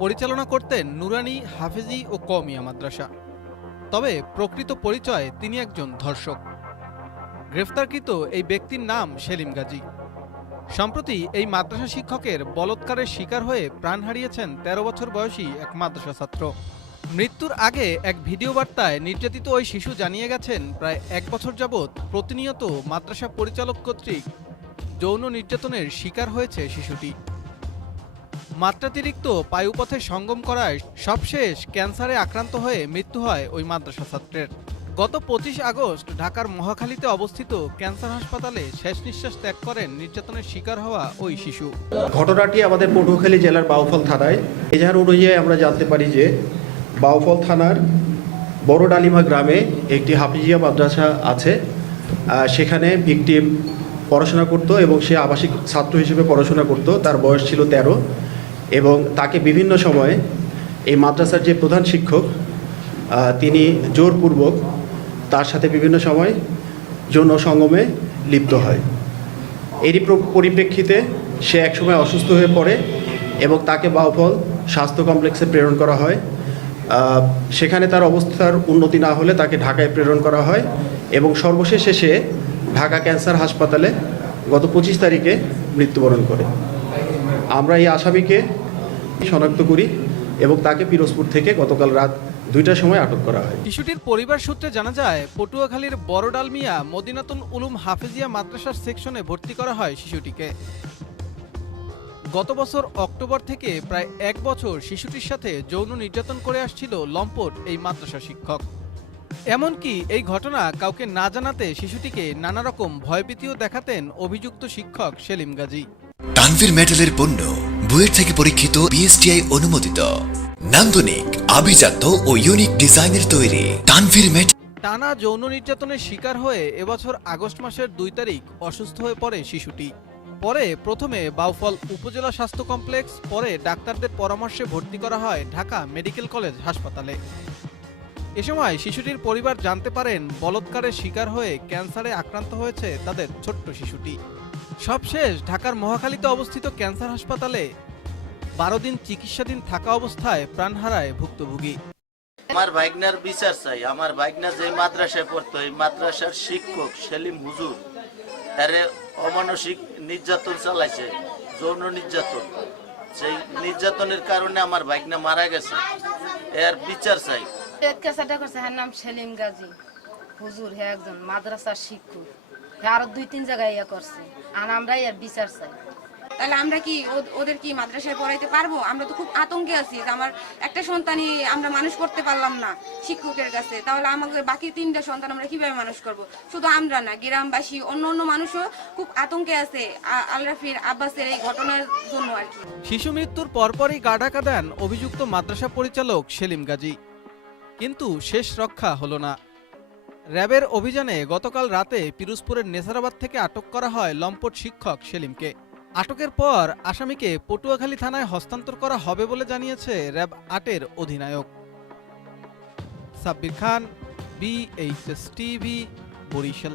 পরিচালনা করতেন নুরানি, হাফেজি ও কওমিয়া মাদ্রাসা। তবে প্রকৃত পরিচয়ে তিনি একজন ধর্ষক। গ্রেফতারকৃত এই ব্যক্তির নাম সেলিম গাজী। সম্প্রতি এই মাদ্রাসা শিক্ষকের বলৎকারের শিকার হয়ে প্রাণ হারিয়েছেন ১৩ বছর বয়সী এক মাদ্রাসা ছাত্র। মৃত্যুর আগে এক ভিডিও বার্তায় নির্যাতিত ওই শিশু জানিয়ে গেছেন, প্রায় ১ বছর যাবৎ প্রতিনিয়ত মাদ্রাসা পরিচালক কর্তৃক যৌন নির্যাতনের শিকার হয়েছে শিশুটি। মাত্রাতিরিক্ত বায়ুপথে সঙ্গম করায় সবশেষ ক্যান্সারে আক্রান্ত হয়ে মৃত্যু হয় ওই মাদ্রাসা ছাত্রের। গত ২৫ আগস্ট ঢাকার মহাখালীতে অবস্থিত ক্যান্সার হাসপাতালে শেষ নিঃশ্বাস ত্যাগ করেন নির্যাতনের শিকার হওয়া ওই শিশু। ঘটনাটি আমাদের পটুয়াখালী জেলার বাউফল থানায়। এজাহার অনুযায়ী আমরা জানতে পারি যে বাউফল থানার বড় ডালিমা গ্রামে একটি হাফিজিয়া মাদ্রাসা আছে। সেখানে ভিকটিম পড়াশোনা করত এবং সে আবাসিক ছাত্র হিসেবে পড়াশোনা করত। তার বয়স ছিল ১৩ এবং তাকে বিভিন্ন সময়ে এই মাদ্রাসার যে প্রধান শিক্ষক তিনি জোরপূর্বক তার সাথে বিভিন্ন সময় যৌন সঙ্গমে লিপ্ত হয়। এরই পরিপ্রেক্ষিতে সে একসময় অসুস্থ হয়ে পড়ে এবং তাকে বাউফল স্বাস্থ্য কমপ্লেক্সে প্রেরণ করা হয়। সেখানে তার অবস্থার উন্নতি না হলে তাকে ঢাকায় প্রেরণ করা হয় এবং সর্বশেষে সে ঢাকা ক্যান্সার হাসপাতালে গত ২৫ তারিখে মৃত্যুবরণ করে। আমরা এই আসামিকে শনাক্ত করি এবং তাকে পিরোজপুর থেকে গতকাল রাত ২টার সময় আটক করা হয়। শিশুটির পরিবার সূত্রে জানা যায়, পটুয়াখালীর বড়ডালমিয়া মদিনাতুল উলুম হাফেজিয়া মাদ্রাসার সেকশনে ভর্তি করা হয় শিশুটিকে। গত বছর অক্টোবর থেকে প্রায় ১ বছর শিশুটির সাথে যৌন নির্যাতন করে আসছিল লম্পট এই মাদ্রাসা শিক্ষক। এমনকি এই ঘটনা কাউকে না জানাতে শিশুটিকে নানা রকম ভয়ভীতিও দেখাতেন অভিযুক্ত শিক্ষক সেলিম গাজী। তানভীর মেটালের পণ্য বুয়েট থেকে পরীক্ষিত বিএসটিআই অনুমোদিত, নান্দনিক, আভিজাত্য ও ইউনিক ডিজাইনের তৈরি তানভীর মেটাল। টানা যৌন নির্যাতনের শিকার হয়ে এবছর আগস্ট মাসের ২ তারিখ অসুস্থ হয়ে পড়ে শিশুটি। পরে প্রথমে বাউফল উপজেলা স্বাস্থ্য কমপ্লেক্স, পরে ডাক্তারদের পরামর্শে ভর্তি করা হয় ঢাকা মেডিকেল কলেজ হাসপাতালে। এ সময় শিশুটির পরিবার জানতে পারেন বলৎকারের শিকার হয়ে ক্যান্সারে আক্রান্ত হয়েছে তাদের ছোট্ট শিশুটি। সবশেষ ঢাকার মহাখালীতে অবস্থিত ক্যান্সার হাসপাতালে ১২ দিন চিকিৎসাধীন থাকা অবস্থায় প্রাণ হারায় ভুক্তভোগী। আমার ভাইগনার বিচার চাই। আমার ভাইগনা যে মাদ্রাসায় পড়তো, এই মাদ্রাসার শিক্ষক সেলিম হুজুর তারে অমানসিক নির্যাতন চালাইছে, যৌন নির্যাতন। সেই নির্যাতনের কারণে আমার ভাইগনা মারা গেছে। এর বিচার চাই। নাম সেলিম গাজী হুজুর, হে একজন মাদ্রাসার শিক্ষক, আরো ২-৩ জায়গায় ইয়া করছে। আর আমরা এর বিচার চাই। তাহলে আমরা কি ওদের কি মাদ্রাসায় পড়াইতে পারবো? আমরা তো খুব আতঙ্কে আছি যে আমার একটা সন্তানই আমরা মানুষ করতে পারলাম না শিক্ষকের কাছে, তাহলে আমাদের বাকি ৩টা সন্তান আমরা কিভাবে মানুষ করব? শুধু আমরা না, গ্রামবাসী অন্য মানুষও খুব আতঙ্কে আছে আলরাফির আব্বাসের এই ঘটনার জন্য আর কি। শিশু মৃত্যুর পরপরই গা ঢাকা দেন অভিযুক্ত মাদ্রাসা পরিচালক সেলিম গাজী, কিন্তু শেষ রক্ষা হলো না। র্যাবের অভিযানে গতকাল রাতে পিরোজপুরের নেসারাবাদ থেকে আটক করা হয় লম্পট শিক্ষক সেলিমকে। আটকের পর আসামিকে পটুয়াখালী থানায় হস্তান্তর করা হবে বলে জানিয়েছে র্যাব ৮-এর অধিনায়ক। সাব্বির খান, BHS TV, বরিশাল।